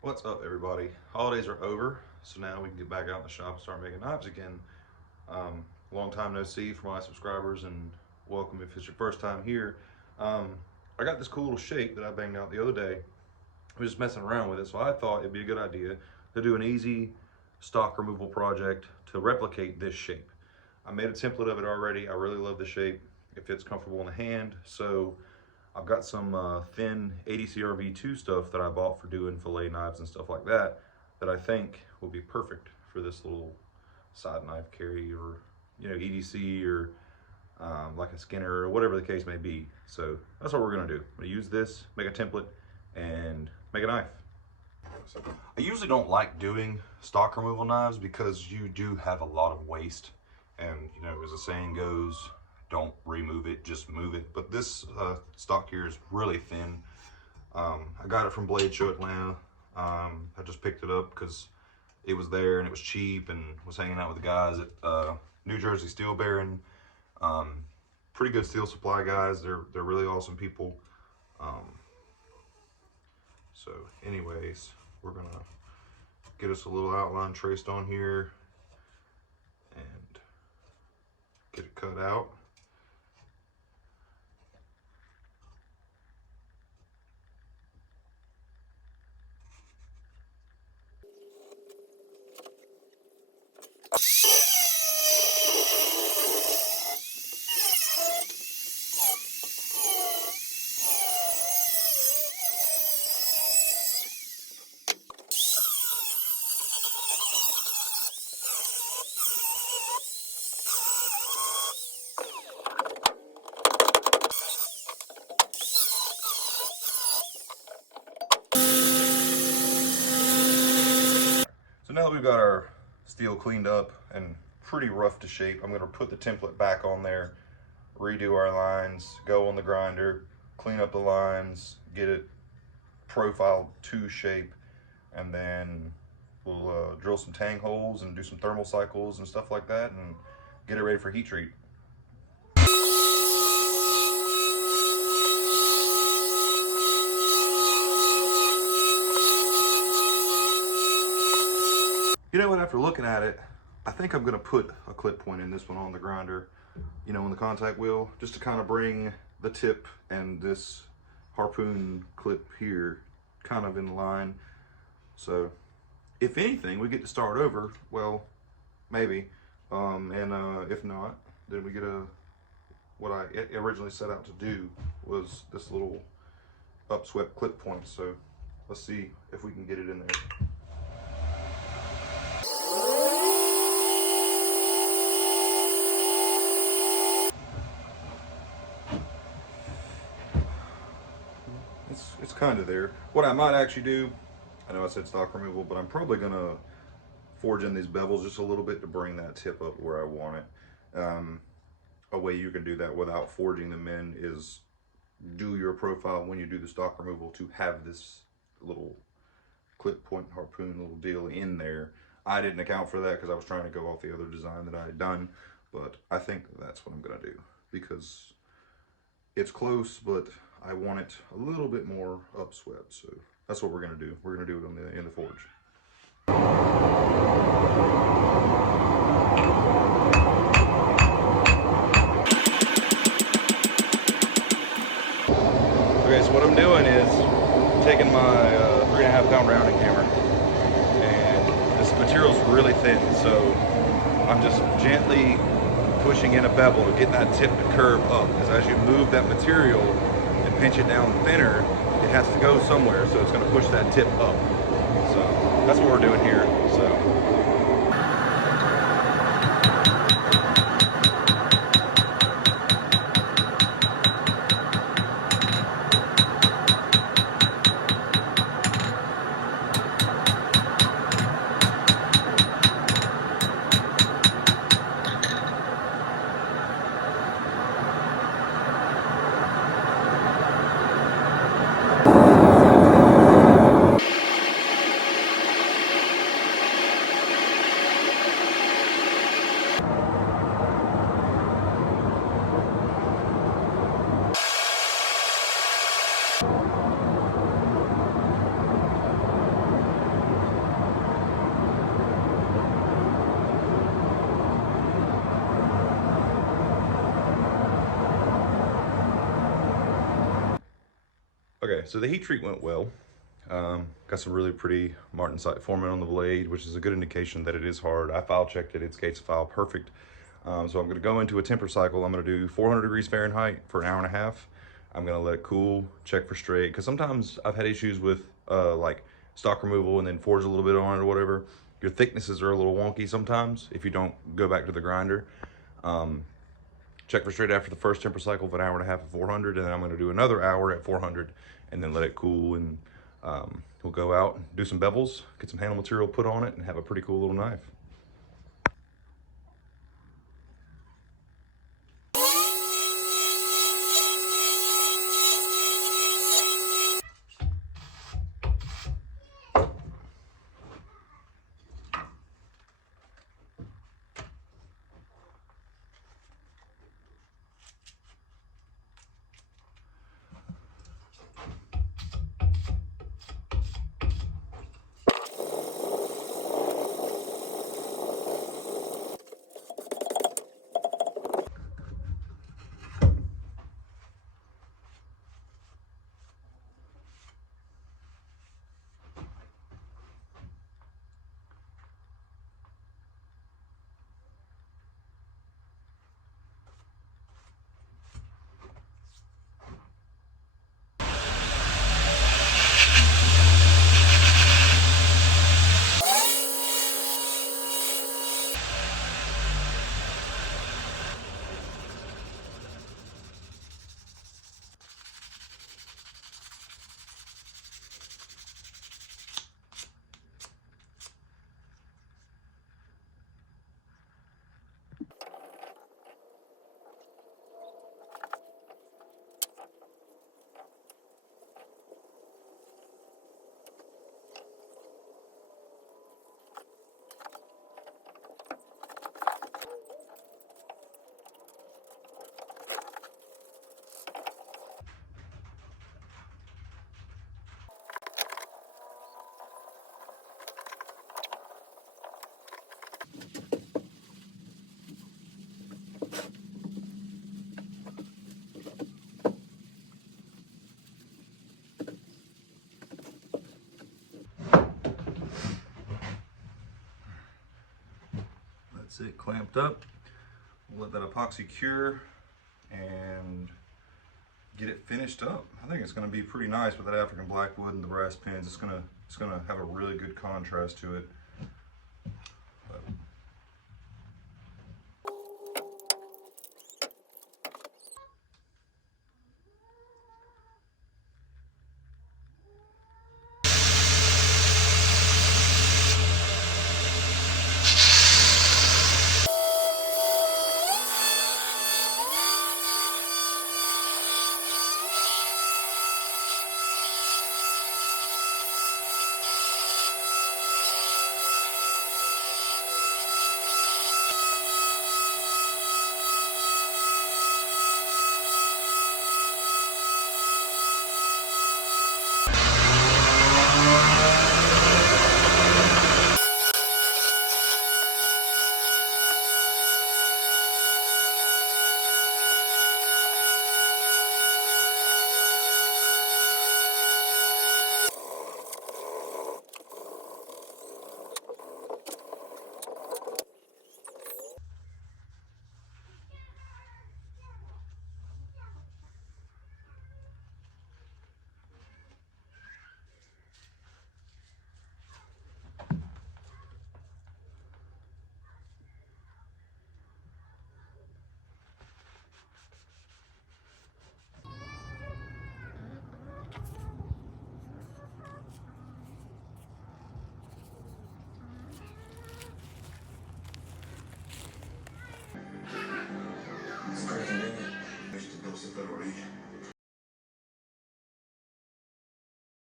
What's up, everybody? Holidays are over, so now we can get back out in the shop and start making knives again. Long time no see for my subscribers, and welcome if it's your first time here. Um, I got this cool little shape that I banged out the other day. I was just messing around with it, so I thought it'd be a good idea to do an easy stock removal project to replicate this shape. I made a template of it already. I really love the shape. It fits comfortable in the hand, so I've got some thin 80 CRV2 stuff that I bought for doing fillet knives and stuff like that that I think will be perfect for this little side knife carry, or EDC, or like a Skinner, or whatever the case may be. So that's what we're gonna do. I'm gonna use this, make a template, and make a knife. I usually don't like doing stock removal knives because you do have a lot of waste, and as the saying goes, don't remove it, just move it. But this stock here is really thin. I got it from Blade Show Atlanta. I just picked it up because it was there and it was cheap, and was hanging out with the guys at New Jersey Steel Bearing. Pretty good steel supply guys. They're really awesome people. So anyways, we're gonna get us a little outline traced on here and get it cut out. So now that we've got our steel cleaned up and pretty rough to shape, I'm going to put the template back on there, redo our lines, go on the grinder, clean up the lines, get it profiled to shape, and then we'll drill some tang holes and do some thermal cycles and stuff like that, and get it ready for heat treat. After looking at it, I think I'm gonna put a clip point in this one on the grinder, in the contact wheel, just to kind of bring the tip and this harpoon clip here kind of in line. So if anything, we get to start over, well, maybe. If not, then we get what I originally set out to do was this little upswept clip point. So let's see if we can get it in there. It's kind of there. What I might actually do, I know I said stock removal, but I'm probably gonna forge in these bevels just a little bit to bring that tip up where I want it. A way you can do that without forging them in is do your profile when you do the stock removal to have this little clip point harpoon little deal in there. I didn't account for that because I was trying to go off the other design that I had done, but I think that's what I'm gonna do because it's close, but I want it a little bit more upswept. So that's what we're gonna do. We're gonna do it in the forge. Okay, so what I'm doing is taking my 3.5 pound rounding hammer, and this material is really thin, so I'm just gently pushing in a bevel to get that tip to curve up, because as you move that material and pinch it down thinner, it has to go somewhere, so it's going to push that tip up. So that's what we're doing here. So Okay, so the heat treat went well. Got some really pretty martensite forming on the blade, which is a good indication that it is hard. I file checked it, it's gauge file perfect. So I'm gonna go into a temper cycle. I'm gonna do 400 degrees Fahrenheit for an hour and a half. I'm gonna let it cool, check for straight, because sometimes I've had issues with like stock removal and then forge a little bit on it or whatever. Your thicknesses are a little wonky sometimes if you don't go back to the grinder. Check for straight after the first temper cycle of an hour and a half at 400, and then I'm going to do another hour at 400 and then let it cool, and we'll go out and do some bevels, get some handle material put on it, and have a pretty cool little knife. That's it, clamped up. We'll let that epoxy cure and get it finished up. I think it's going to be pretty nice with that African blackwood and the brass pins. It's gonna have a really good contrast to it.